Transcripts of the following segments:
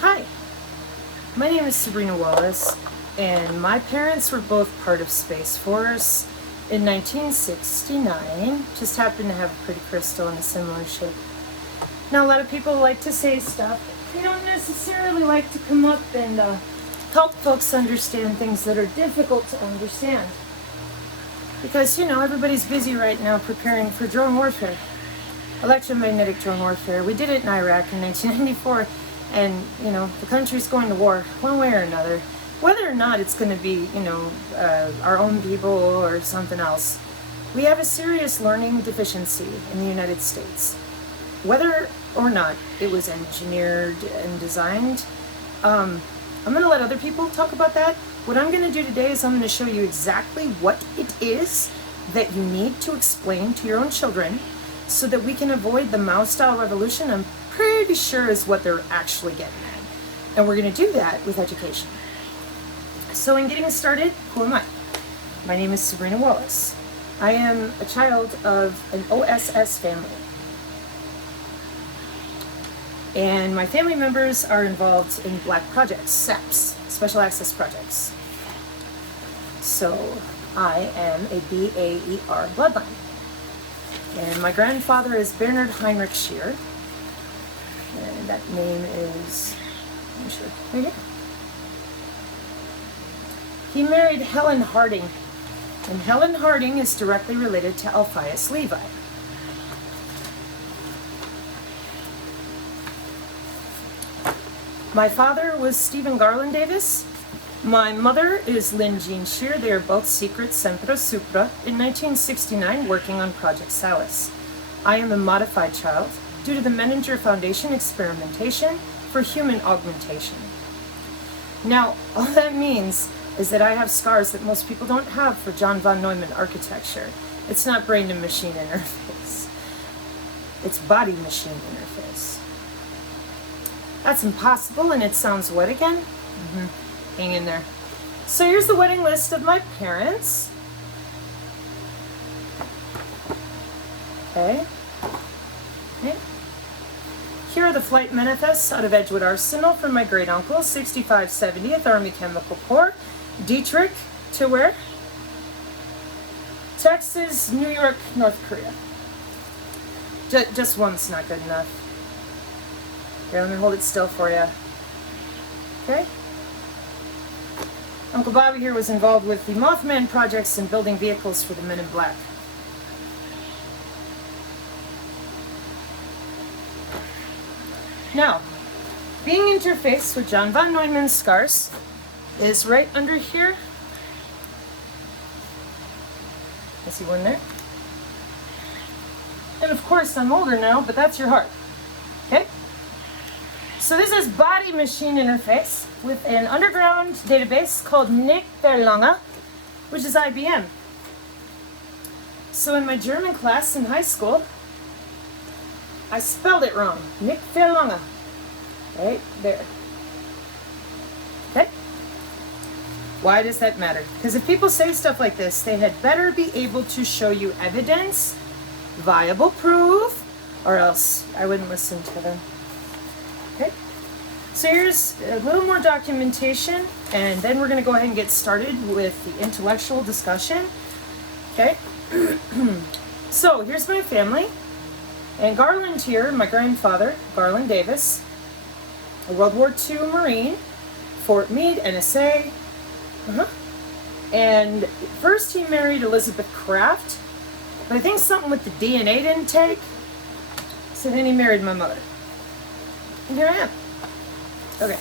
Hi, my name is Sabrina Wallace, and my parents were both part of Space Force in 1969. Just happened to have a pretty crystal in a similar shape. Now, a lot of people like to say stuff. They don't necessarily like to come up and help folks understand things that are difficult to understand. Because, everybody's busy right now preparing for drone warfare. Electromagnetic drone warfare. We did it in Iraq in 1994, and, the country's going to war one way or another. Whether or not it's going to be, our own people or something else. We have a serious learning deficiency in the United States. Whether or not it was engineered and designed, I'm going to let other people talk about that. What I'm going to do today is I'm going to show you exactly what it is that you need to explain to your own children so that we can avoid the Mao-style revolution. I'm pretty sure is what they're actually getting at. And we're going to do that with education. So in getting started, who am I? My name is Sabrina Wallace. I am a child of an OSS family. And my family members are involved in black projects, SAPs, Special Access Projects. So I am a BAER bloodline. And my grandfather is Bernard Heinrich Scheer. And that name is, right here. He married Helen Harding. And Helen Harding is directly related to Alphaeus Levi. My father was Stephen Garland Davis. My mother is Lynn Jean Scheer. They are both secret Sempre Supra in 1969 working on Project Salis. I am a modified child due to the Menninger Foundation experimentation for human augmentation. Now, all that means is that I have scars that most people don't have for John von Neumann architecture. It's not brain to machine interface. It's body machine interface. That's impossible, and it sounds what again? Hang in there. So here's the wedding list of my parents. Okay. Here are the flight manifests out of Edgewood Arsenal from my great uncle, 6570th Army Chemical Corps. Dietrich to where? Texas, New York, North Korea. Just one's not good enough. Here, let me hold it still for you. Okay? Uncle Bobby here was involved with the Mothman projects and building vehicles for the Men in Black. Now, being interfaced with John von Neumann's scars is right under here. I see one there. And of course, I'm older now, but that's your heart. Okay? So this is body machine interface with an underground database called Nick Verlange, which is IBM. So in my German class in high school, I spelled it wrong. Nick Verlange. Right there. Okay? Why does that matter? Because if people say stuff like this, they had better be able to show you evidence, viable proof, or else I wouldn't listen to them. Okay? So here's a little more documentation, and then we're going to go ahead and get started with the intellectual discussion. Okay? So here's my family. And Garland here, my grandfather, Garland Davis, a World War II Marine, Fort Meade, NSA. And first he married Elizabeth Kraft, but I think something with the DNA didn't take, so then he married my mother. And here I am. Okay.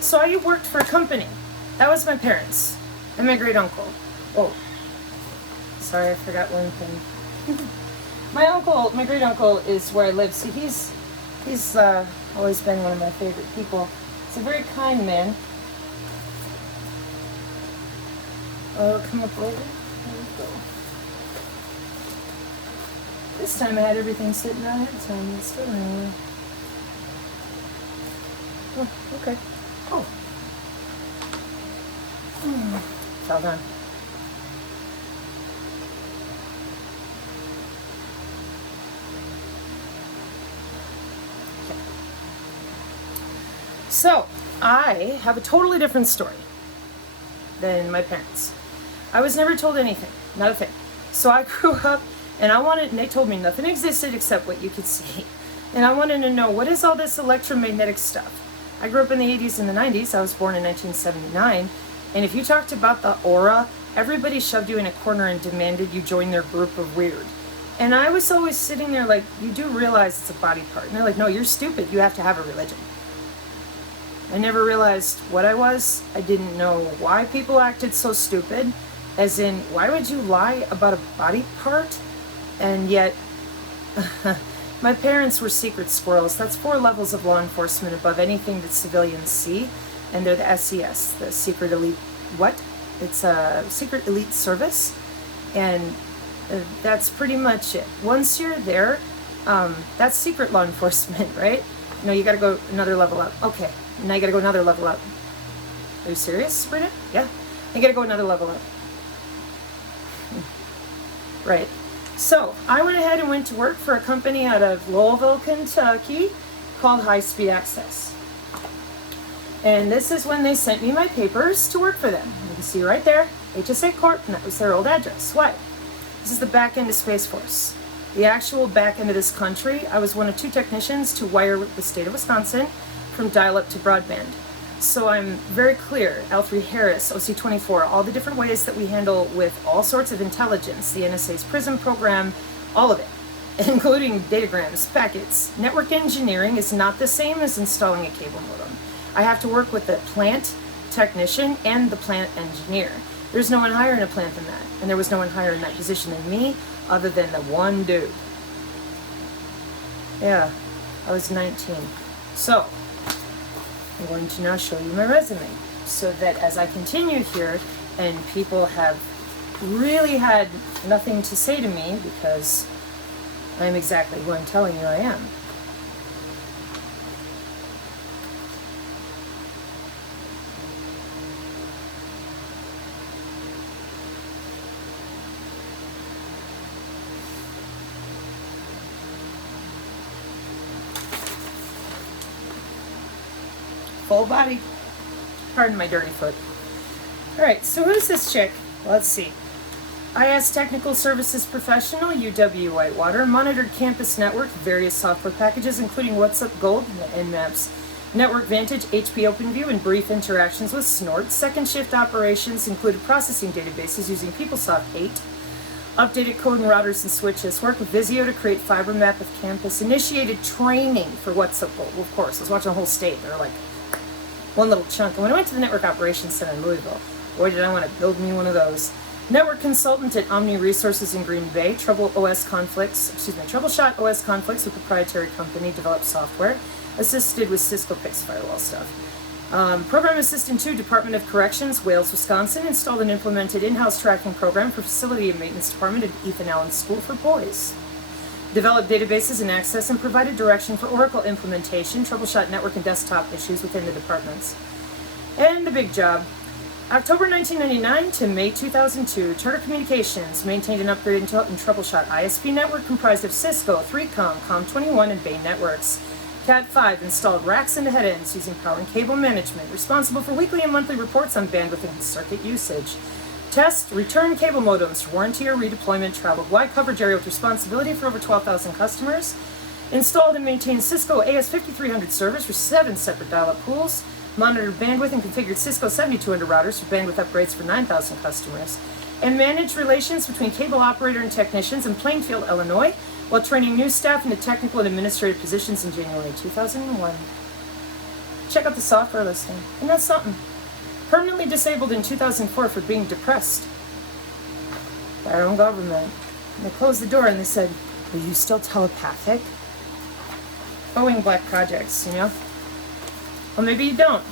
So I worked for a company. That was my parents and my great uncle. Oh, sorry, I forgot one thing. My great uncle is where I live. See, he's always been one of my favorite people. He's a very kind man. Oh, come up over. There we go. This time I had everything sitting out ahead of time. It's still anyway. Oh, okay. Oh. Fell down. So, I have a totally different story than my parents. I was never told anything, not a thing. So I grew up and they told me nothing existed except what you could see. And I wanted to know, what is all this electromagnetic stuff? I grew up in the 80s and the 90s. I was born in 1979. And if you talked about the aura, everybody shoved you in a corner and demanded you join their group of weird. And I was always sitting there like, you do realize it's a body part. And they're like, no, you're stupid. You have to have a religion. I never realized what I was. I didn't know why people acted so stupid. As in, why would you lie about a body part? And yet, my parents were secret squirrels. That's 4 levels of law enforcement above anything that civilians see. And they're the SES, the Secret Elite, It's a Secret Elite Service. And that's pretty much it. Once you're there, that's secret law enforcement, right? No, you gotta go another level up. Okay, now you gotta go another level up. Are you serious, Sabrina? Yeah. You gotta go another level up. Right. So, I went ahead and went to work for a company out of Louisville, Kentucky called High Speed Access. And this is when they sent me my papers to work for them. You can see right there, HSA Corp, and that was their old address. Why? This is the back end of Space Force. The actual back end of this country. I was one of 2 technicians to wire the state of Wisconsin from dial-up to broadband. So I'm very clear, L3 Harris, OC24, all the different ways that we handle with all sorts of intelligence, the NSA's PRISM program, all of it, including datagrams, packets. Network engineering is not the same as installing a cable modem. I have to work with the plant technician and the plant engineer. There's no one higher in a plant than that, and there was no one higher in that position than me, other than the one dude. Yeah, I was 19. So, I'm going to now show you my resume, so that as I continue here, and people have really had nothing to say to me, because I'm exactly who I'm telling you I am. Full body. Pardon my dirty foot. Alright, so who's this chick? Let's see. IS Technical Services Professional, UW Whitewater, monitored campus network, various software packages, including WhatsUp Gold, Nmaps, Network Vantage, HP OpenView, and brief interactions with Snort. Second shift operations included processing databases using PeopleSoft 8, updated code and routers and switches, worked with Visio to create fiber map of campus, initiated training for WhatsUp Gold. Well, of course, I was watching the whole state. They're like one little chunk. And when I went to the Network Operations Center in Louisville, boy, did I want to build me one of those. Network consultant at Omni Resources in Green Bay, troubleshot OS conflicts with proprietary company developed software, assisted with Cisco PIX firewall stuff. Program assistant to Department of Corrections, Wales, Wisconsin, installed and implemented in-house tracking program for facility and maintenance department at Ethan Allen School for Boys. Developed databases and access and provided direction for Oracle implementation, troubleshot network and desktop issues within the departments. And the big job. October 1999 to May 2002, Charter Communications maintained and upgraded and troubleshot ISP network comprised of Cisco, 3Com, Com21, and Bay networks. Cat5 installed racks into head ends using power and cable management, responsible for weekly and monthly reports on bandwidth and circuit usage. Test, return cable modems for warranty or redeployment, traveled wide coverage area with responsibility for over 12,000 customers. Installed and maintained Cisco AS5300 servers for 7 separate dial-up pools. Monitored bandwidth and configured Cisco 7200 routers for bandwidth upgrades for 9,000 customers. And managed relations between cable operator and technicians in Plainfield, Illinois, while training new staff into technical and administrative positions in January 2001. Check out the software listing. And that's something. Permanently disabled in 2004 for being depressed by our own government. And they closed the door and they said, "Are you still telepathic?" Boeing Black Projects, you know? Well, maybe you don't.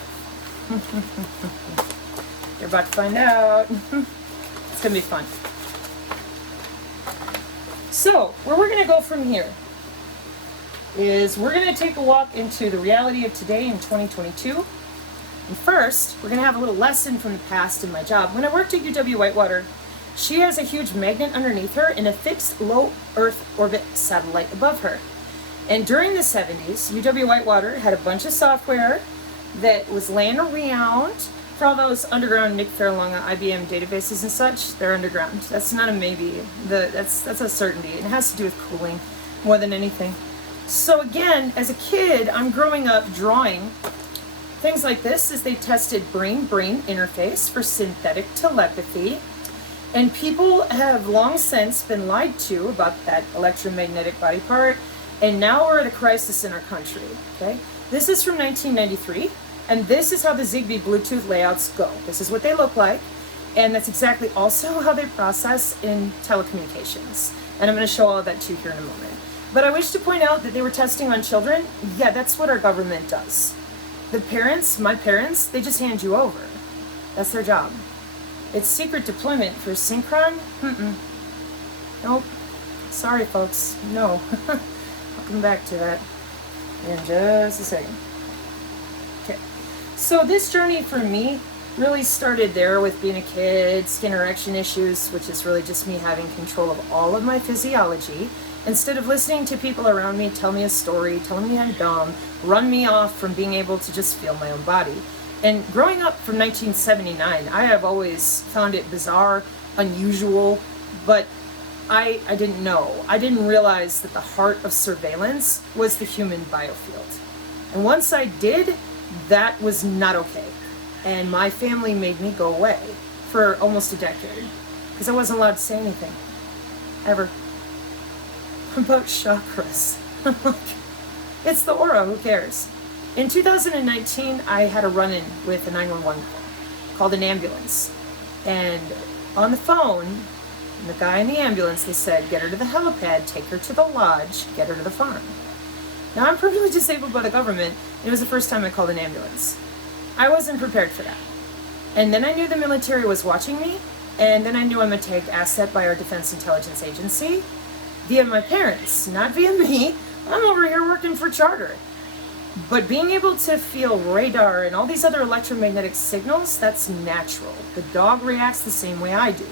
You're about to find out. It's going to be fun. So, where we're going to go from here is we're going to take a walk into the reality of today in 2022. And first, we're going to have a little lesson from the past in my job. When I worked at UW Whitewater, she has a huge magnet underneath her and a fixed low Earth orbit satellite above her. And during the 70s, UW Whitewater had a bunch of software that was laying around for all those underground Nick Faralonga IBM databases and such. They're underground. That's not a maybe. That's a certainty. It has to do with cooling more than anything. So again, as a kid, I'm growing up drawing things like this as they tested brain-brain interface for synthetic telepathy. And people have long since been lied to about that electromagnetic body part. And now we're at a crisis in our country, okay? This is from 1993, and this is how the Zigbee Bluetooth layouts go. This is what they look like, and that's exactly also how they process in telecommunications. And I'm going to show all of that to you here in a moment. But I wish to point out that they were testing on children. Yeah, that's what our government does. The parents, my parents, they just hand you over. That's their job. It's secret deployment for Synchron? Nope. Sorry, folks. No. I'll come back to that in just a second. Okay. So this journey for me really started there with being a kid, skin erection issues, which is really just me having control of all of my physiology. Instead of listening to people around me tell me a story, telling me I'm dumb, run me off from being able to just feel my own body. And growing up from 1979, I have always found it bizarre, unusual, but I didn't know. I didn't realize that the heart of surveillance was the human biofield. And once I did, that was not okay. And my family made me go away for almost a decade because I wasn't allowed to say anything, ever. About chakras. It's the aura, who cares? In 2019, I had a run-in with a 911 call called an ambulance. And on the phone, the guy in the ambulance, they said, get her to the helipad, take her to the lodge, get her to the farm. Now, I'm permanently disabled by the government. It was the first time I called an ambulance. I wasn't prepared for that. And then I knew the military was watching me, and then I knew I'm a tagged asset by our Defense Intelligence Agency, via my parents, not via me. I'm over here working for Charter. But being able to feel radar and all these other electromagnetic signals, that's natural. The dog reacts the same way I do.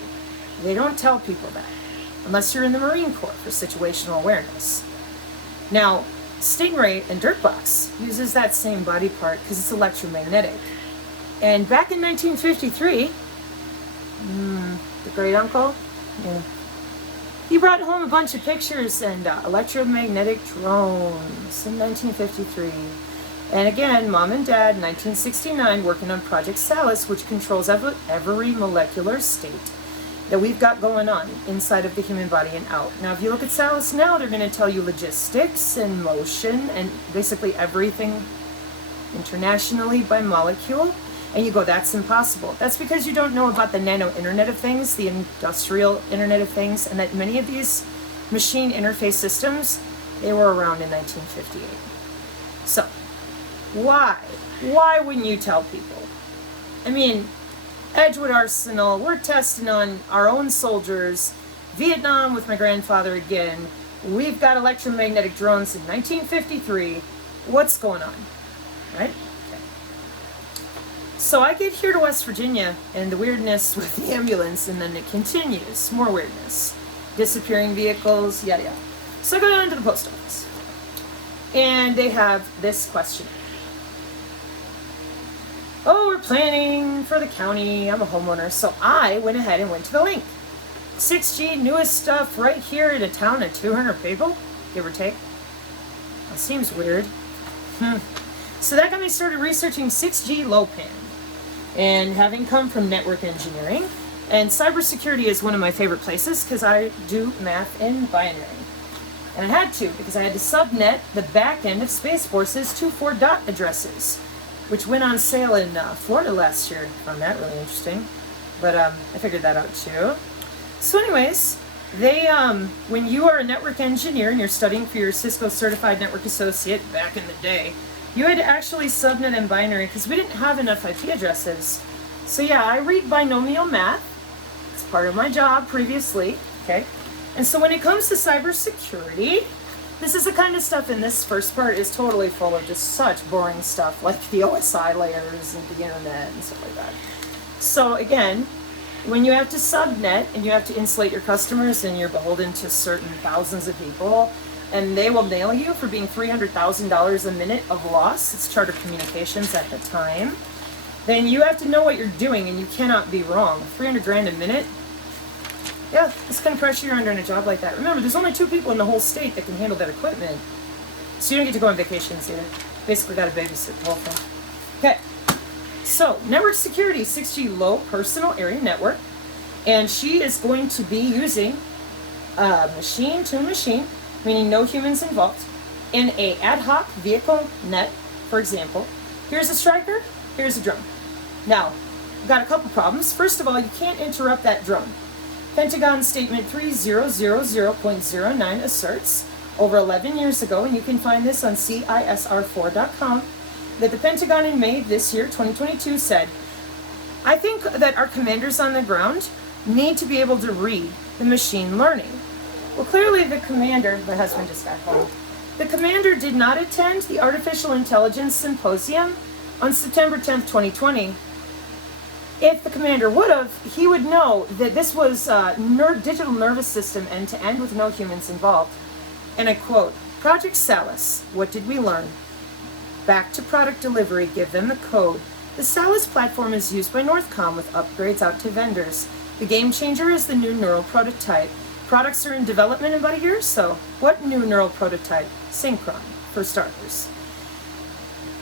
They don't tell people that, unless you're in the Marine Corps for situational awareness. Now, Stingray and Dirtbox uses that same body part because it's electromagnetic. And back in 1953, the great uncle, he brought home a bunch of pictures and electromagnetic drones in 1953. And again, Mom and Dad, 1969, working on Project Salus, which controls every molecular state that we've got going on inside of the human body and out. Now, if you look at Salus now, they're going to tell you logistics and motion and basically everything internationally by molecule. And you go, that's impossible. That's because you don't know about the nano Internet of Things, the industrial Internet of Things, and that many of these machine interface systems, they were around in 1958. So, why? Why wouldn't you tell people? I mean, Edgewood Arsenal, we're testing on our own soldiers. Vietnam with my grandfather again. We've got electromagnetic drones in 1953. What's going on? Right? So I get here to West Virginia, and the weirdness with the ambulance, and then it continues. More weirdness. Disappearing vehicles, yada yada. So I go down to the post office, and they have this question. Oh, we're planning for the county. I'm a homeowner, so I went ahead and went to the link. 6G, newest stuff right here in a town of 200 people, give or take. That seems weird. So that got me started researching 6G low-pan. And having come from network engineering, and cybersecurity is one of my favorite places because I do math in binary. And I had to, because I had to subnet the back end of Space Force's 24 dot addresses, which went on sale in Florida last year. Found that really interesting. But I figured that out too. So anyways, they when you are a network engineer and you're studying for your Cisco Certified Network Associate back in the day, you had to actually subnet in binary because we didn't have enough IP addresses. So yeah, I read binomial math. It's part of my job previously, okay? And so when it comes to cybersecurity, this is the kind of stuff in this first part is totally full of just such boring stuff like the OSI layers and the internet and stuff like that. So again, when you have to subnet and you have to insulate your customers and you're beholden to certain thousands of people, and they will nail you for being $300,000 a minute of loss. It's Charter Communications at the time. Then you have to know what you're doing, and you cannot be wrong. 300 grand a minute. Yeah, it's kind of pressure you're under in a job like that. Remember, there's only 2 people in the whole state that can handle that equipment. So you don't get to go on vacations either. Basically got to babysit the whole thing. Okay, so network security, 6G low personal area network. And she is going to be using machine to machine, meaning no humans involved, in a ad hoc vehicle net, for example. Here's a striker, here's a drone. Now, we've got a couple problems. First of all, you can't interrupt that drone. Pentagon Statement 3000.09 asserts, over 11 years ago, and you can find this on CISR4.com, that the Pentagon in May of this year, 2022, said, I think that our commanders on the ground need to be able to read the machine learning. Well, clearly the commander, my husband just got home, the commander did not attend the Artificial Intelligence Symposium on September 10th, 2020. If the commander would have, he would know that this was digital nervous system end-to-end with no humans involved. And I quote, Project Salus, what did we learn? Back to product delivery, give them the code. The Salus platform is used by Northcom with upgrades out to vendors. The game changer is the new neural prototype. Products are in development in about a year or so. What new neural prototype? Synchron, for starters.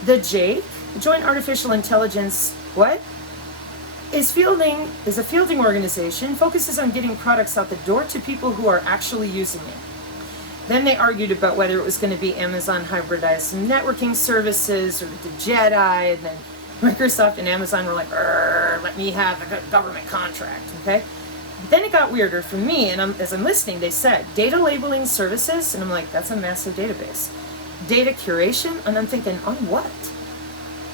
The JAIC, the Joint Artificial Intelligence, what? Is a fielding organization, focuses on getting products out the door to people who are actually using it. Then they argued about whether it was going to be Amazon hybridized networking services or the Jedi, and then Microsoft and Amazon were like, let me have a government contract, okay? But then it got weirder for me, and as I'm listening, they said, data labeling services, and I'm like, that's a massive database. Data curation, and I'm thinking, on what?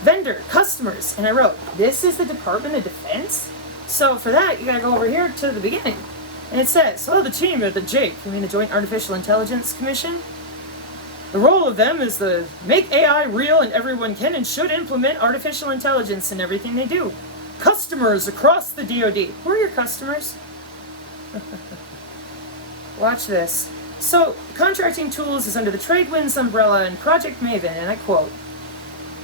Vendor, customers, and I wrote, this is the Department of Defense? So for that, you gotta go over here to the beginning. And it says, the team at the JAIC, the Joint Artificial Intelligence Commission, the role of them is to make AI real, and everyone can and should implement artificial intelligence in everything they do. Customers across the DoD. Who are your customers? Watch this. So, contracting tools is under the TradeWinds umbrella and Project Maven, and I quote,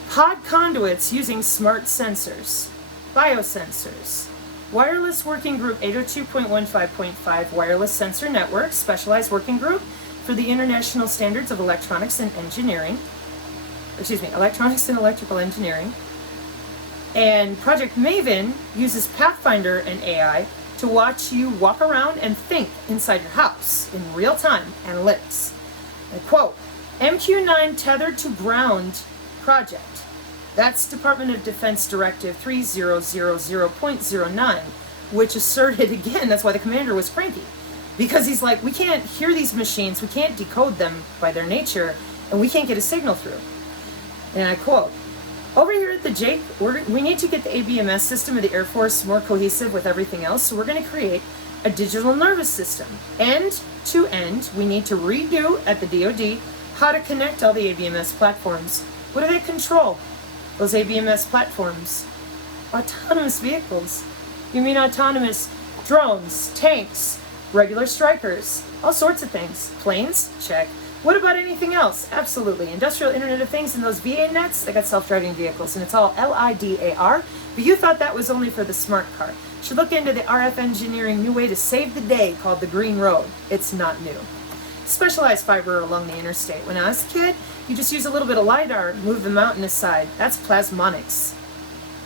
pod conduits using smart sensors, biosensors, wireless working group 802.15.5 wireless sensor network, specialized working group for the International Standards of Electronics and Electronics and Electrical Engineering. And Project Maven uses Pathfinder and AI to watch you walk around and think inside your house in real time analytics. I quote, MQ9 tethered to ground project. That's Department of Defense Directive 3000.09, which asserted again, that's why the commander was cranky. Because he's like, we can't hear these machines, we can't decode them by their nature, and we can't get a signal through. And I quote, over here at the JAIC, we need to get the ABMS system of the Air Force more cohesive with everything else, so we're going to create a digital nervous system. End to end, we need to redo at the DoD how to connect all the ABMS platforms. What do they control? Those ABMS platforms. Autonomous vehicles. You mean autonomous drones, tanks, regular strikers, all sorts of things. Planes? Check. What about anything else? Absolutely. Industrial Internet of Things and those VA nets, they got self-driving vehicles, and it's all LIDAR, but you thought that was only for the smart car. You should look into the RF engineering new way to save the day called the Green Road. It's not new. Specialized fiber along the interstate. When I was a kid, you just use a little bit of LiDAR and move the mountain aside. That's plasmonics.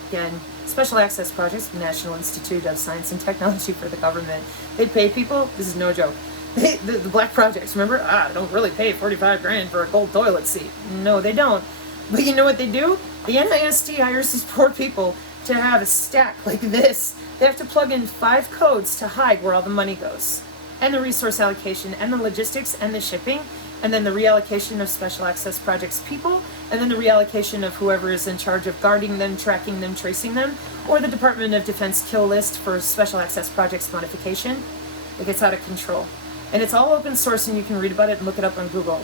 Again, special access projects, the National Institute of Science and Technology for the government. They pay people, this is no joke. The black projects, remember? Don't really pay 45 grand for a gold toilet seat. No, they don't. But you know what they do? The NIST hires these poor people to have a stack like this. They have to plug in 5 codes to hide where all the money goes. And the resource allocation, and the logistics, and the shipping, and then the reallocation of special access projects people, and then the reallocation of whoever is in charge of guarding them, tracking them, tracing them, or the Department of Defense kill list for special access projects modification. It gets out of control. And it's all open source, and you can read about it and look it up on Google.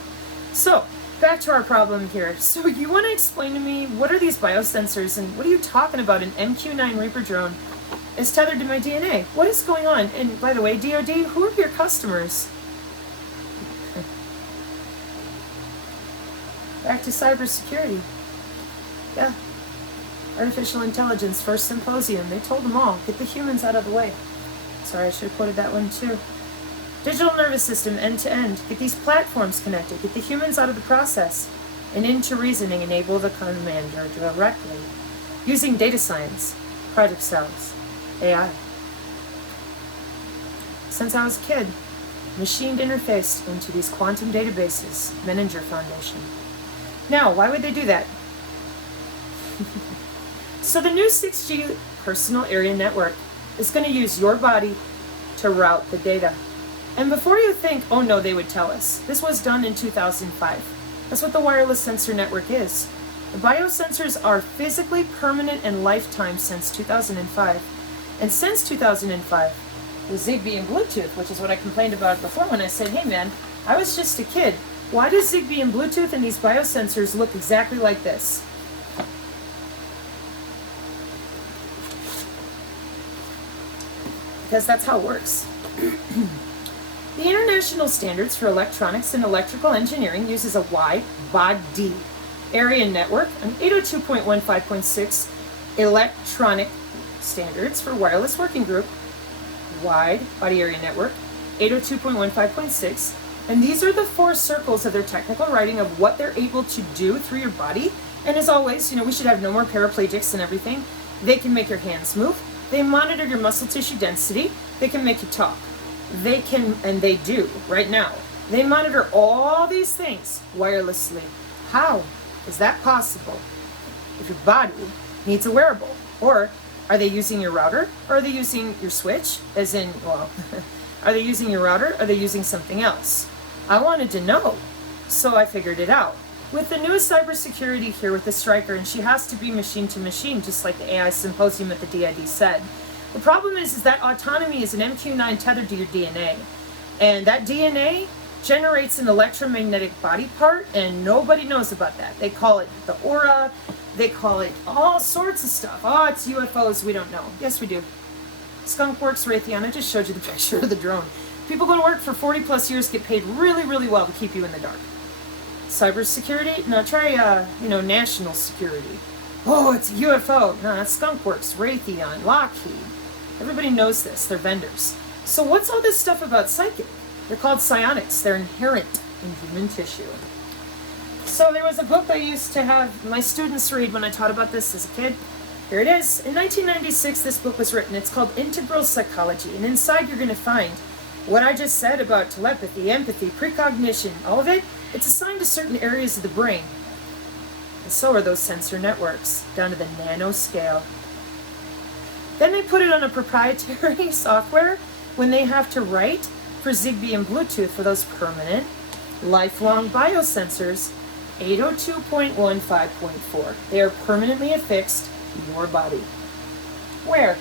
So, back to our problem here. So you want to explain to me, what are these biosensors, and what are you talking about? An MQ9 Reaper drone is tethered to my DNA. What is going on? And by the way, DoD, who are your customers? to cybersecurity. Yeah. Artificial Intelligence, first symposium. They told them all, get the humans out of the way. Sorry, I should have quoted that one too. Digital nervous system, end to end. Get these platforms connected. Get the humans out of the process. And into reasoning, enable the commander directly. Using data science, project cells, AI. Since I was a kid, machined interfaced into these quantum databases, Menninger Foundation. Now, why would they do that? So the new 6G personal area network is going to use your body to route the data. And before you think, oh no, they would tell us, this was done in 2005. That's what the wireless sensor network is. The biosensors are physically permanent and lifetime since 2005. And since 2005, with Zigbee and Bluetooth, which is what I complained about before when I said, hey man, I was just a kid. Why does Zigbee and Bluetooth and these biosensors look exactly like this? Because that's how it works. The International Standards for Electronics and Electrical Engineering uses a wide body area network, an 802.15.6 electronic standards for wireless working group, wide body area network, 802.15.6, and these are the 4 circles of their technical writing of what they're able to do through your body. And as always, we should have no more paraplegics and everything. They can make your hands move. They monitor your muscle tissue density. They can make you talk. They can, and they do right now. They monitor all these things wirelessly. How is that possible if your body needs a wearable? Or are they using your router? Or are they using your switch? As in, well, are they using your router? Or are they using something else? I wanted to know, so I figured it out. With the newest cybersecurity here with the Striker, and she has to be machine to machine, just like the AI symposium at the DID said. The problem is that autonomy is an MQ9 tethered to your DNA. And that DNA generates an electromagnetic body part, and nobody knows about that. They call it the aura, they call it all sorts of stuff. Oh, it's UFOs, we don't know. Yes, we do. Skunkworks, Raytheon, I just showed you the picture of the drone. People go to work for 40 plus years, get paid really, really well to keep you in the dark. Cybersecurity? No, try, national security. Oh, it's a UFO. No, that's Skunkworks, Raytheon, Lockheed. Everybody knows this. They're vendors. So what's all this stuff about psychic? They're called psionics. They're inherent in human tissue. So there was a book I used to have my students read when I taught about this as a kid. Here it is. In 1996, this book was written. It's called Integral Psychology. And inside you're going to find what I just said about telepathy, empathy, precognition, all of it. It's assigned to certain areas of the brain. And so are those sensor networks, down to the nanoscale. Then they put it on a proprietary software when they have to write for Zigbee and Bluetooth for those permanent, lifelong biosensors, 802.15.4. They are permanently affixed to your body. Where?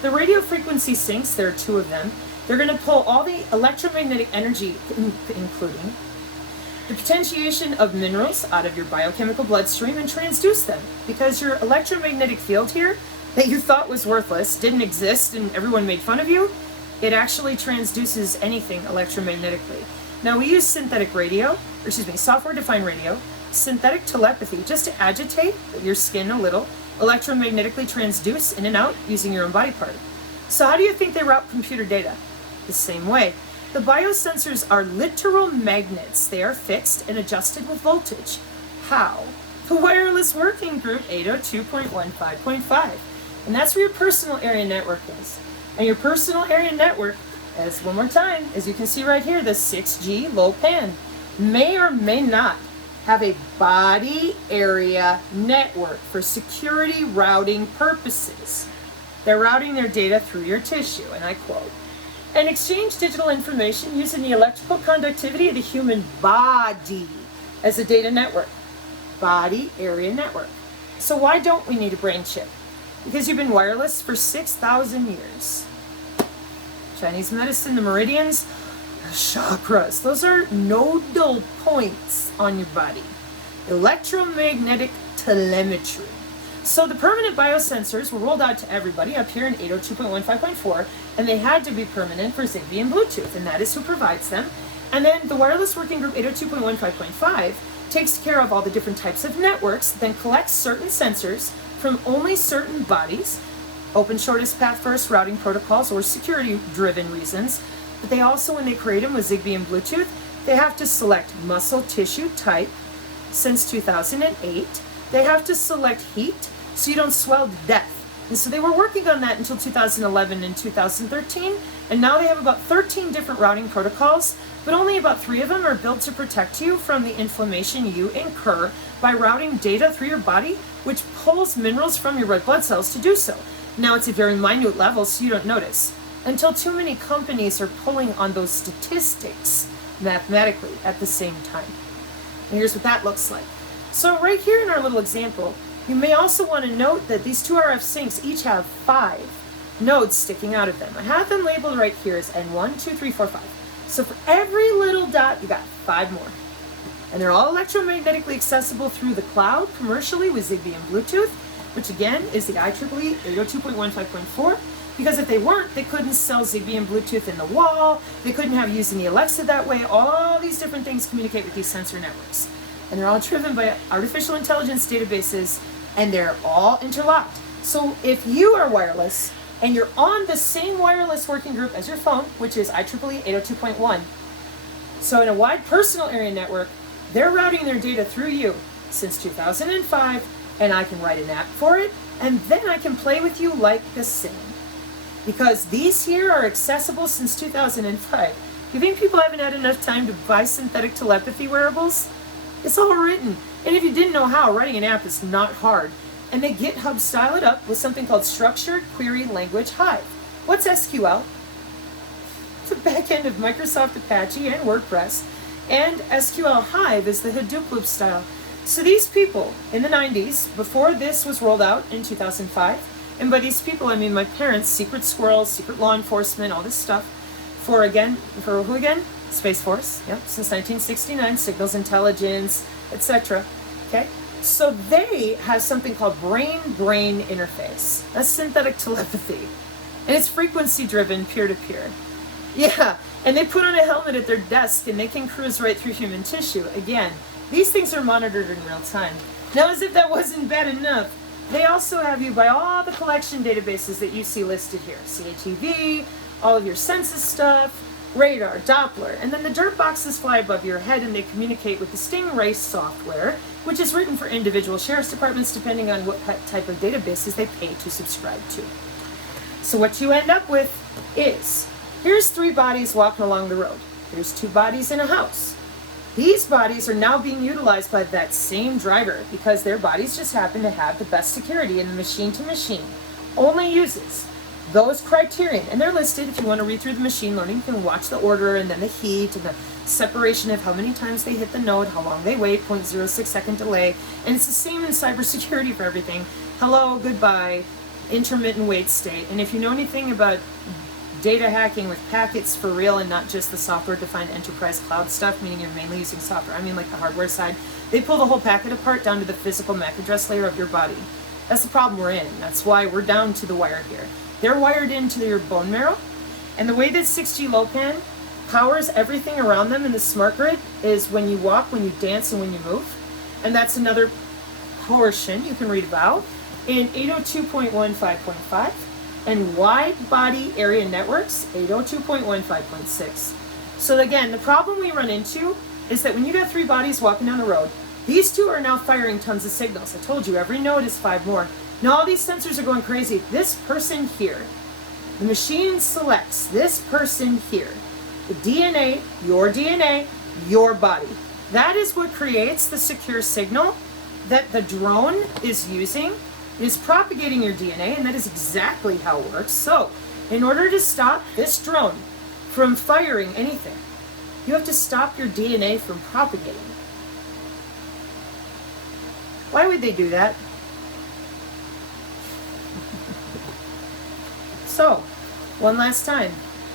The radio frequency sinks, there are 2 of them. They're going to pull all the electromagnetic energy, including the potentiation of minerals out of your biochemical bloodstream, and transduce them. Because your electromagnetic field here that you thought was worthless, didn't exist, and everyone made fun of you, it actually transduces anything electromagnetically. Now we use software-defined radio, synthetic telepathy, just to agitate your skin a little, electromagnetically transduce in and out using your own body part. So how do you think they route computer data? The same way. The biosensors are literal magnets. They are fixed and adjusted with voltage. How? The wireless working group 802.15.5. And that's where your personal area network is. And your personal area network, as one more time, as you can see right here, the 6G low pan, may or may not have a body area network for security routing purposes. They're routing their data through your tissue, and I quote, and exchange digital information using the electrical conductivity of the human body as a data network. Body area network. So why don't we need a brain chip? Because you've been wireless for 6,000 years. Chinese medicine, the meridians, the chakras, those are nodal points on your body. Electromagnetic telemetry. So the permanent biosensors were rolled out to everybody up here in 802.15.4, and they had to be permanent for Zigbee and Bluetooth, and that is who provides them. And then the Wireless Working Group 802.15.5 takes care of all the different types of networks, then collects certain sensors from only certain bodies, open shortest path first routing protocols or security-driven reasons. But they also, when they create them with Zigbee and Bluetooth, they have to select muscle tissue type since 2008. They have to select heat so you don't swell to death. And so they were working on that until 2011 and 2013, and now they have about 13 different routing protocols, but only about 3 of them are built to protect you from the inflammation you incur by routing data through your body, which pulls minerals from your red blood cells to do so. Now it's a very minute level, so you don't notice, until too many companies are pulling on those statistics mathematically at the same time. And here's what that looks like. So right here in our little example, you may also want to note that these 2 RF sinks each have 5 nodes sticking out of them. I have them labeled right here as N1, 2, 3, 4, 5. So for every little dot, you got 5 more. And they're all electromagnetically accessible through the cloud commercially with Zigbee and Bluetooth, which again is the IEEE 802.15.4. Because if they weren't, they couldn't sell Zigbee and Bluetooth in the wall. They couldn't have using the Alexa that way. All these different things communicate with these sensor networks. And they're all driven by artificial intelligence databases, and they're all interlocked. So if you are wireless and you're on the same wireless working group as your phone, which is IEEE 802.1, so in a wide personal area network, they're routing their data through you since 2005, and I can write an app for it, and then I can play with you like the same. Because these here are accessible since 2005. You think people haven't had enough time to buy synthetic telepathy wearables? It's all written. And if you didn't know how, writing an app is not hard. And they GitHub style it up with something called Structured Query Language Hive. What's SQL? It's the back end of Microsoft Apache and WordPress. And SQL Hive is the Hadoop loop style. So these people in the 90s, before this was rolled out in 2005, and by these people I mean my parents, secret squirrels, secret law enforcement, all this stuff, for who again? Space Force, yep, since 1969, signals intelligence, etc. Okay, so they have something called brain-brain interface. That's synthetic telepathy, and it's frequency-driven, peer-to-peer. Yeah, and they put on a helmet at their desk, and they can cruise right through human tissue. Again, these things are monitored in real time. Now, as if that wasn't bad enough, they also have you by all the collection databases that you see listed here. CATV, all of your census stuff, radar, Doppler, and then the dirt boxes fly above your head and they communicate with the Stingray software, which is written for individual sheriff's departments depending on what type of databases they pay to subscribe to. So what you end up with is, here's 3 bodies walking along the road. Here's 2 bodies in a house. These bodies are now being utilized by that same driver because their bodies just happen to have the best security, and the machine-to-machine only uses those criterion. And they're listed. If you want to read through the machine learning, you can watch the order and then the heat and the separation of how many times they hit the node, how long they wait, 0.06 second delay. And it's the same in cybersecurity for everything. Hello, goodbye, intermittent wait state. And if you know anything about data hacking with packets for real and not just the software-defined enterprise cloud stuff, meaning you're mainly using software, I mean like the hardware side, they pull the whole packet apart down to the physical MAC address layer of your body. That's the problem we're in. That's why we're down to the wire here. They're wired into your bone marrow, and the way that 6G LoWPAN powers everything around them in the smart grid is when you walk, when you dance, and when you move. And that's another portion you can read about in 802.15.5 and wide body area networks 802.15.6. So again, the problem we run into is that when you got 3 bodies walking down the road, these 2 are now firing tons of signals. I told you, every node is 5 more. Now all these sensors are going crazy. This person here, the machine selects this person here, the DNA, your body. That is what creates the secure signal that the drone is using. It is propagating your DNA, and that is exactly how it works. So, in order to stop this drone from firing anything, you have to stop your DNA from propagating. Why would they do that? So, one last time,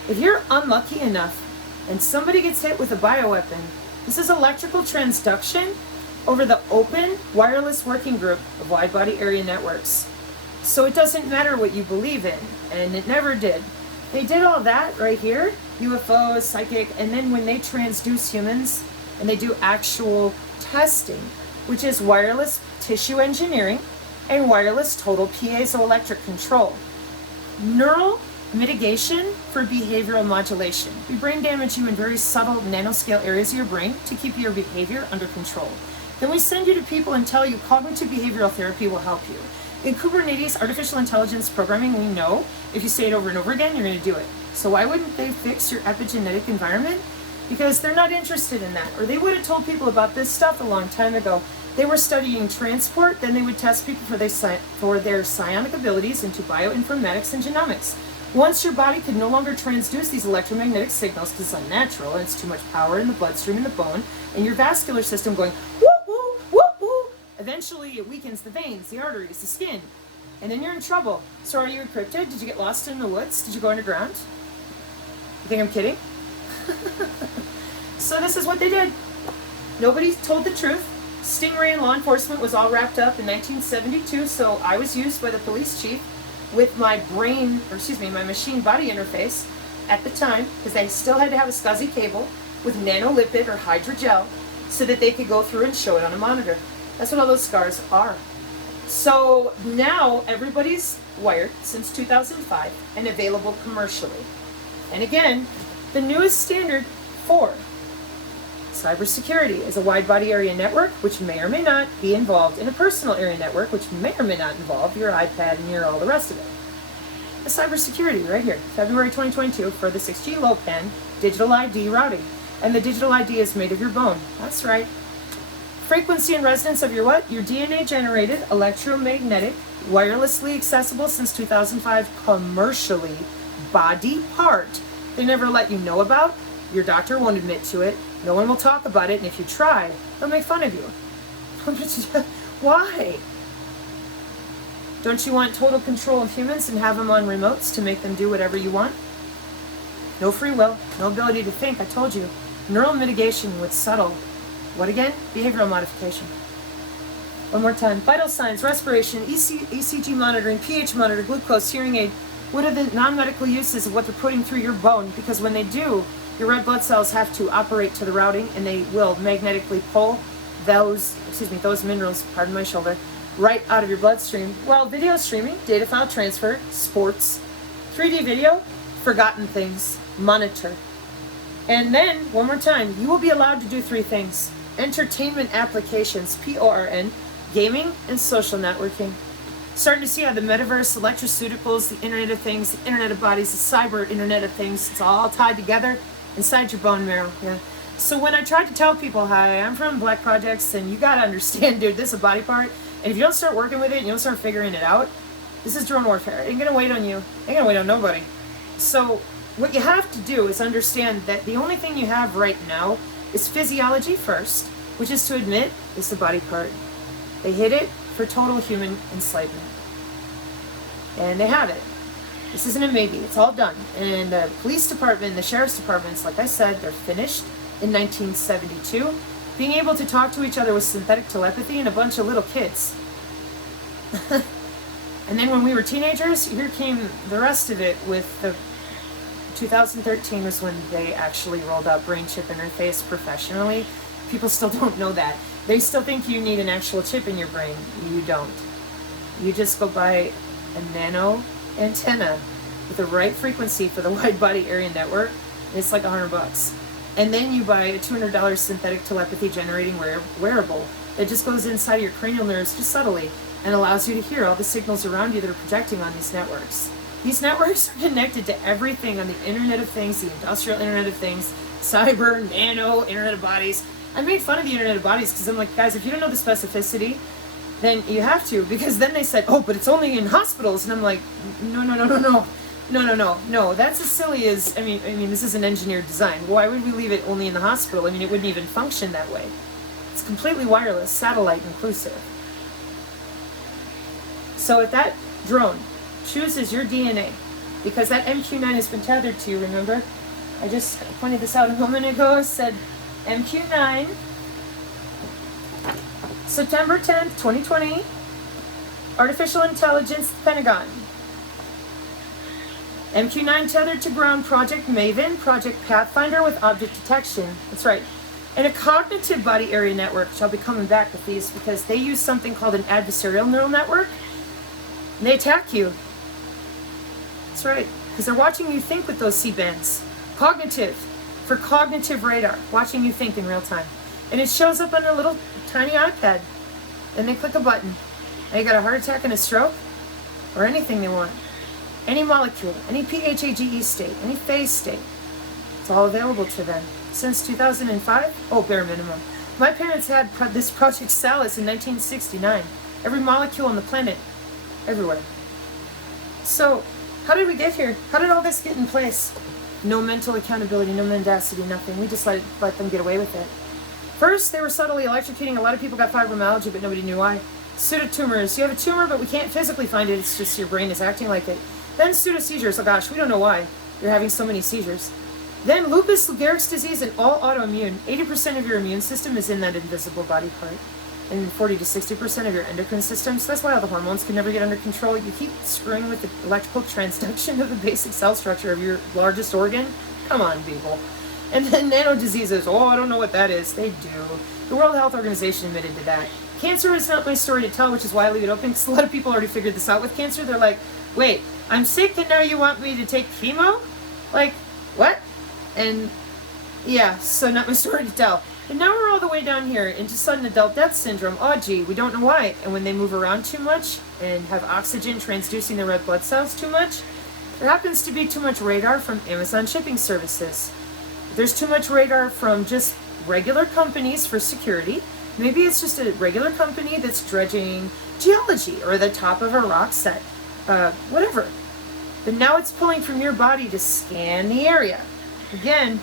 if you're unlucky enough and somebody gets hit with a bioweapon, this is electrical transduction over the open wireless working group of wide body area networks. So it doesn't matter what you believe in, and it never did. They did all that right here, UFOs, psychic, and then when they transduce humans and they do actual testing, which is wireless tissue engineering and wireless total piezoelectric control. Neural mitigation for behavioral modulation. We brain damage you in very subtle nanoscale areas of your brain to keep your behavior under control. Then we send you to people and tell you cognitive behavioral therapy will help you. In Kubernetes, artificial intelligence programming, we know if you say it over and over again, you're going to do it. So why wouldn't they fix your epigenetic environment? Because they're not interested in that. Or they would have told people about this stuff a long time ago. They were studying transport, then they would test people for their psionic abilities into bioinformatics and genomics. Once your body could no longer transduce these electromagnetic signals because it's unnatural and it's too much power in the bloodstream and the bone, and your vascular system going woo woo woo woo, eventually it weakens the veins, the arteries, the skin, and then you're in trouble. So are you encrypted? Did you get lost in the woods? Did you go underground? You think I'm kidding? So this is what they did. Nobody told the truth. Stingray and law enforcement was all wrapped up in 1972, so I was used by the police chief with my my machine body interface at the time, because they still had to have a SCSI cable with nanolipid or hydrogel so that they could go through and show it on a monitor. That's what all those scars are. So now everybody's wired since 2005 and available commercially. And again, the newest standard for cybersecurity is a wide body area network, which may or may not be involved in a personal area network, which may or may not involve your iPad and all the rest of it. The cybersecurity right here, February 2022 for the 6G low pan digital ID routing. And the digital ID is made of your bone. That's right. Frequency and resonance of your what? Your DNA generated, electromagnetic, wirelessly accessible since 2005, commercially body part they never let you know about. Your doctor won't admit to it. No one will talk about it, and if you try, they'll make fun of you. Why? Don't you want total control of humans and have them on remotes to make them do whatever you want? No free will, no ability to think, I told you. Neural mitigation with subtle, what again? Behavioral modification. One more time. Vital signs, respiration, ECG monitoring, pH monitor, glucose, hearing aid. What are the non-medical uses of what they're putting through your bone? Because when they do, your red blood cells have to operate to the routing, and they will magnetically pull those minerals, pardon my shoulder, right out of your bloodstream. Well, video streaming, data file transfer, sports, 3D video, forgotten things, monitor. And then, one more time, you will be allowed to do 3 things. Entertainment applications, PORN, gaming, and social networking. Starting to see how the metaverse, electroceuticals, the Internet of Things, the Internet of Bodies, the cyber Internet of Things, it's all tied together inside your bone marrow. Yeah. So when I tried to tell people, hi, I'm from Black Projects, and you gotta understand, dude, this is a body part, and if you don't start working with it and you don't start figuring it out, this is drone warfare. It ain't gonna wait on you. It ain't gonna wait on nobody. So what you have to do is understand that the only thing you have right now is physiology first, which is to admit is the body part. They hid it for total human enslavement. And they have it. This isn't a maybe, it's all done. And the police department and the sheriff's departments, like I said, they're finished in 1972. Being able to talk to each other with synthetic telepathy and a bunch of little kids. And then when we were teenagers, here came the rest of it with the 2013 was when they actually rolled out brain chip interface professionally. People still don't know that. They still think you need an actual chip in your brain. You don't. You just go buy a nano antenna with the right frequency for the wide body area network. It's like $100. And then you buy a $200 synthetic telepathy generating wearable that just goes inside your cranial nerves just subtly and allows you to hear all the signals around you that are projecting on these networks. These networks are connected to everything on the Internet of Things, the industrial Internet of Things, cyber, nano, Internet of Bodies. I made fun of the Internet of Bodies because I'm like, guys, if you don't know the specificity, then you have to, because then they said, oh, but it's only in hospitals. And I'm like, no, that's as silly as, I mean, this is an engineered design. Why would we leave it only in the hospital? I mean, it wouldn't even function that way. It's completely wireless, satellite inclusive. So if that drone chooses your DNA, because that MQ-9 has been tethered to you, remember? I just pointed this out a moment ago. I said MQ-9, September 10th, 2020, Artificial Intelligence, Pentagon. MQ-9 tethered to ground, Project Maven, Project Pathfinder with object detection. That's right. And a cognitive body area network, which I'll be coming back with these because they use something called an adversarial neural network. And they attack you. That's right. Because they're watching you think with those C-bands. Cognitive. For cognitive radar. Watching you think in real time. And it shows up on a little tiny iPad. And they click a button. Now you got a heart attack and a stroke? Or anything they want. Any molecule, any PHAGE state, any phase state. It's all available to them. Since 2005? Oh, bare minimum. My parents had this Project Salus in 1969. Every molecule on the planet. Everywhere. So, how did we get here? How did all this get in place? No mental accountability, no mendacity, nothing. We just let them get away with it. First, they were subtly electrocuting. A lot of people got fibromyalgia, but nobody knew why. Pseudotumors. You have a tumor, but we can't physically find it. It's just your brain is acting like it. Then pseudoseizures. Oh gosh, we don't know why you're having so many seizures. Then lupus, Lou Gehrig's disease, and all autoimmune. 80% of your immune system is in that invisible body part. And 40 to 60% of your endocrine system. So that's why all the hormones can never get under control. You keep screwing with the electrical transduction of the basic cell structure of your largest organ. Come on, people. And then nano diseases. Oh, I don't know what that is. They do. The World Health Organization admitted to that. Cancer is not my story to tell, which is why I leave it open, because a lot of people already figured this out with cancer. They're like, wait, I'm sick and now you want me to take chemo? Like, what? And yeah, so not my story to tell. And now we're all the way down here into sudden adult death syndrome. Oh gee, we don't know why. And when they move around too much and have oxygen transducing the red blood cells too much, there happens to be too much radar from Amazon shipping services. There's too much radar from just regular companies for security. Maybe it's just a regular company that's dredging geology or the top of a rock set, whatever. But now it's pulling from your body to scan the area. Again,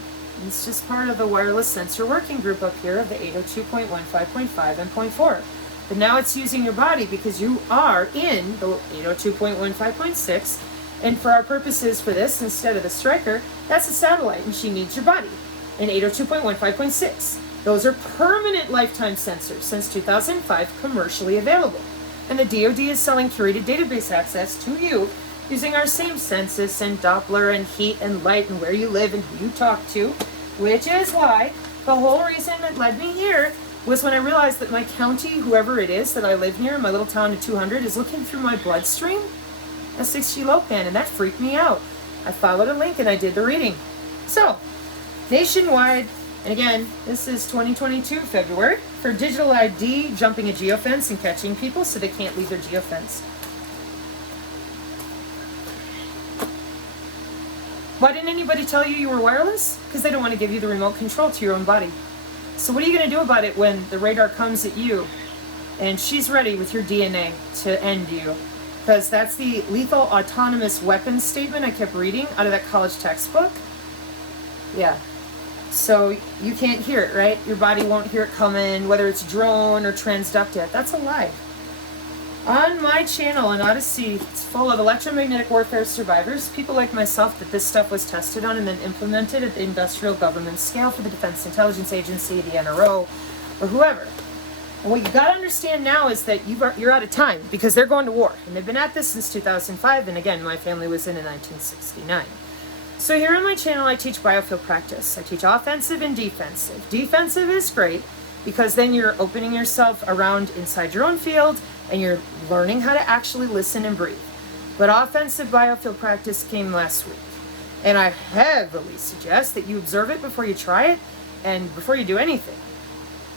it's just part of the wireless sensor working group up here of the 802.15.5 and .4. But now it's using your body because you are in the 802.15.6. And for our purposes for this, instead of the Striker, that's a satellite and she needs your body in 802.15.6. Those are permanent lifetime sensors since 2005 commercially available. And the DoD is selling curated database access to you using our same census and Doppler and heat and light and where you live and who you talk to, which is why the whole reason that led me here was when I realized that my county, whoever it is that I live near, my little town of 200, is looking through my bloodstream, a 6G low band, and that freaked me out. I followed a link and I did the reading. So, nationwide, and again, this is 2022 February, for digital ID, jumping a geofence and catching people so they can't leave their geofence. Why didn't anybody tell you were wireless? Because they don't want to give you the remote control to your own body. So what are you going to do about it when the radar comes at you and she's ready with your DNA to end you? Because that's the lethal autonomous weapons statement I kept reading out of that college textbook. Yeah. So you can't hear it, right? Your body won't hear it coming, whether it's drone or transducted. That's a lie. On my channel on Odyssey, it's full of electromagnetic warfare survivors, people like myself that this stuff was tested on and then implemented at the industrial government scale for the Defense Intelligence Agency, the NRO, or whoever. And what you got to understand now is that you're out of time because they're going to war. And they've been at this since 2005, and again, my family was in 1969. So here on my channel, I teach biofield practice. I teach offensive and defensive. Defensive is great because then you're opening yourself around inside your own field and you're learning how to actually listen and breathe. But offensive biofield practice came last week. And I heavily suggest that you observe it before you try it and before you do anything.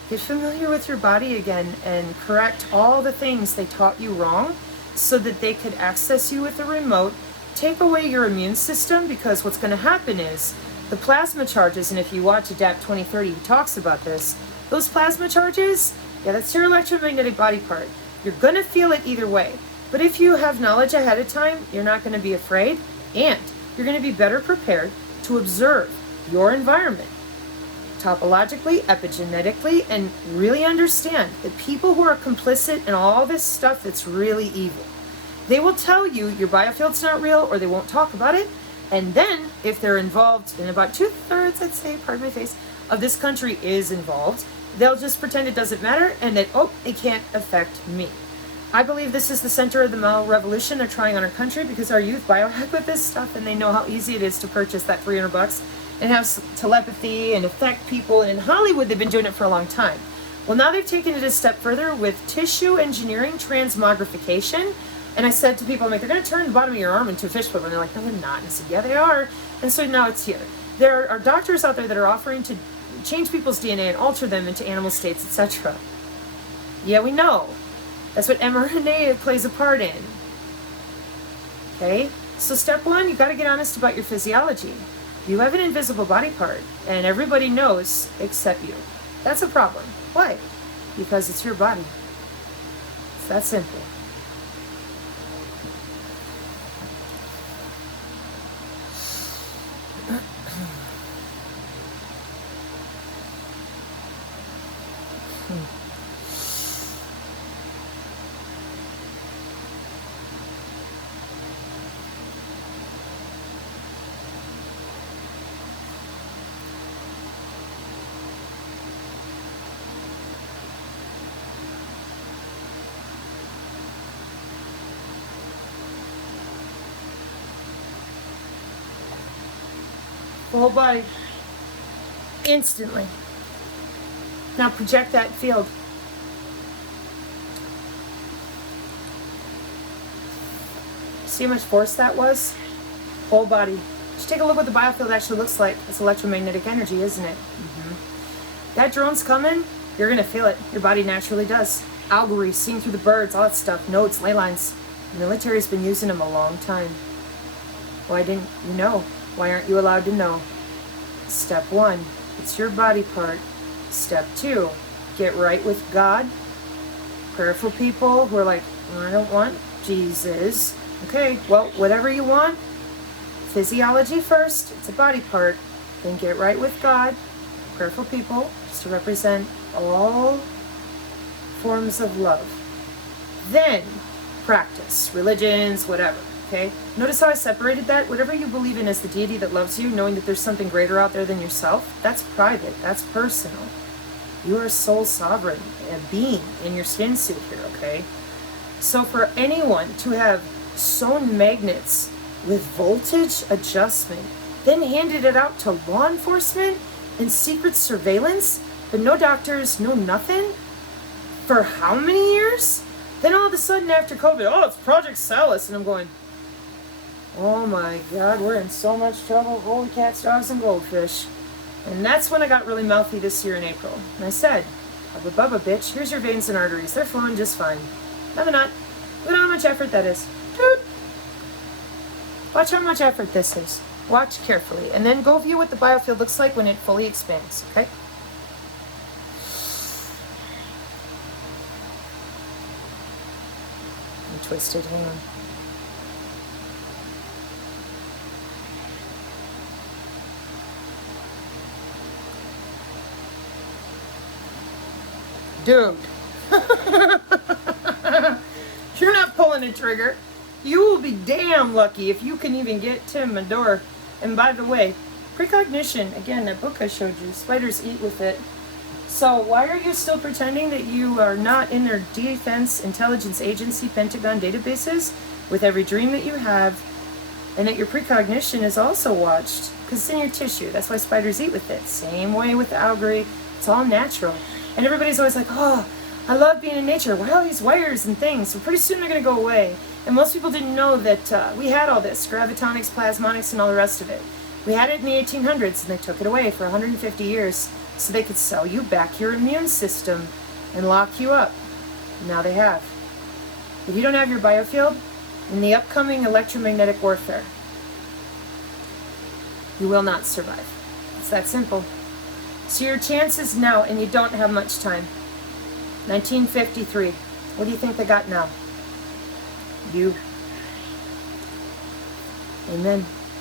Get familiar with your body again and correct all the things they taught you wrong so that they could access you with a remote. Take away your immune system because what's going to happen is the plasma charges, and if you watch Adapt 2030, he talks about this, those plasma charges, yeah, that's your electromagnetic body part. You're going to feel it either way. But if you have knowledge ahead of time, you're not going to be afraid, and you're going to be better prepared to observe your environment topologically, epigenetically, and really understand that people who are complicit in all this stuff that's really evil, they will tell you your biofield's not real or they won't talk about it. And then if they're involved, and about 2/3, I'd say, pardon my face, of this country is involved, they'll just pretend it doesn't matter and that, oh, it can't affect me. I believe this is the center of the mal revolution they're trying on our country because our youth biohack with this stuff and they know how easy it is to purchase that $300 and have telepathy and affect people. And in Hollywood, they've been doing it for a long time. Well, now they've taken it a step further with tissue engineering transmogrification. And I said to people, I'm like, they're going to turn the bottom of your arm into a fish flipper. And they're like, no, they're not. And I said, yeah, they are. And so now it's here. There are doctors out there that are offering to change people's DNA and alter them into animal states, etc. Yeah, we know. That's what mRNA plays a part in. Okay? So step one, you got to get honest about your physiology. You have an invisible body part, and everybody knows except you. That's a problem. Why? Because it's your body. It's that simple. Whole body. Instantly. Now project that field. See how much force that was? Whole body. Just take a look what the biofield actually looks like. It's electromagnetic energy, isn't it? That drone's coming, you're going to feel it. Your body naturally does. Augury, seeing through the birds, all that stuff. Notes, ley lines. The military's been using them a long time. Why didn't you know? Why aren't you allowed to know? Step one, it's your body part. Step two, get right with God. Prayerful people who are like, I don't want Jesus. Okay, well, whatever you want, physiology first, it's a body part. Then get right with God. Prayerful people, just to represent all forms of love. Then practice, religions, whatever. Okay? Notice how I separated that? Whatever you believe in as the deity that loves you, knowing that there's something greater out there than yourself, that's private, that's personal. You are a soul sovereign, a being in your skin suit here, okay? So for anyone to have sewn magnets with voltage adjustment, then handed it out to law enforcement and secret surveillance, but no doctors, no nothing, for how many years? Then all of a sudden after COVID, oh, it's Project Salus, and I'm going, oh my God, we're in so much trouble. Holy cats, dogs, and goldfish. And that's when I got really mouthy this year in April. And I said, Bubba Bubba, bitch, here's your veins and arteries. They're flowing just fine. No, they're not. Look at how much effort that is. Dude. Watch how much effort this is. Watch carefully. And then go view what the biofield looks like when it fully expands, okay? I'm twisted, hang on. Dude, you're not pulling a trigger. You will be damn lucky if you can even get to my door. And by the way, precognition, again, that book I showed you, spiders eat with it. So why are you still pretending that you are not in their Defense Intelligence Agency Pentagon databases with every dream that you have, and that your precognition is also watched? Because it's in your tissue. That's why spiders eat with it. Same way with the augury. It's all natural. And everybody's always like, oh, I love being in nature. What are all these wires and things? So pretty soon they're going to go away. And most people didn't know that we had all this, gravitonics, plasmonics, and all the rest of it. We had it in the 1800s, and they took it away for 150 years so they could sell you back your immune system and lock you up. Now they have. If you don't have your biofield, in the upcoming electromagnetic warfare, you will not survive. It's that simple. So your chances now, and you don't have much time. 1953. What do you think they got now? You. Amen.